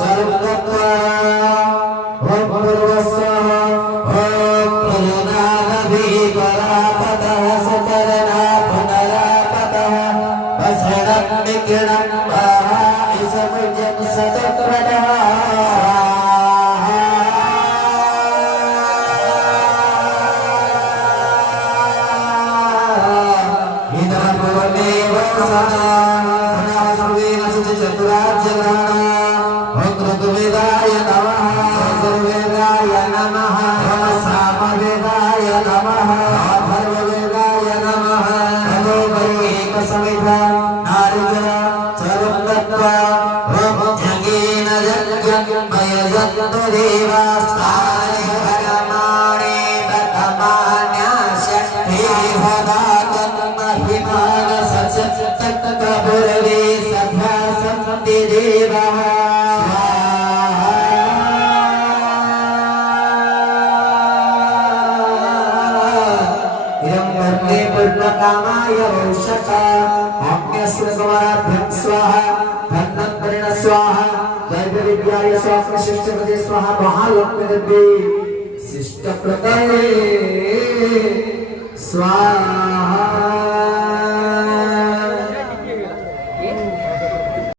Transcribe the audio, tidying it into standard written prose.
सर्वतत्त्वा ओम भूर्भुवस्सुः ओम पुनरानभिः परापतः सुकरणा पुनरापतः वसनं विकिरणं वाहा इसमुज्जं सतप्रदः कामाय वंशका आज्ञास्त्रगमनाभ्यं स्वाहा धन्वन्तरिण स्वाहा दैवविद्याय स्वाकृशिष्टपदे स्वाहा महालक्ष्मीदेवी शिष्टप्रदये स्वाहा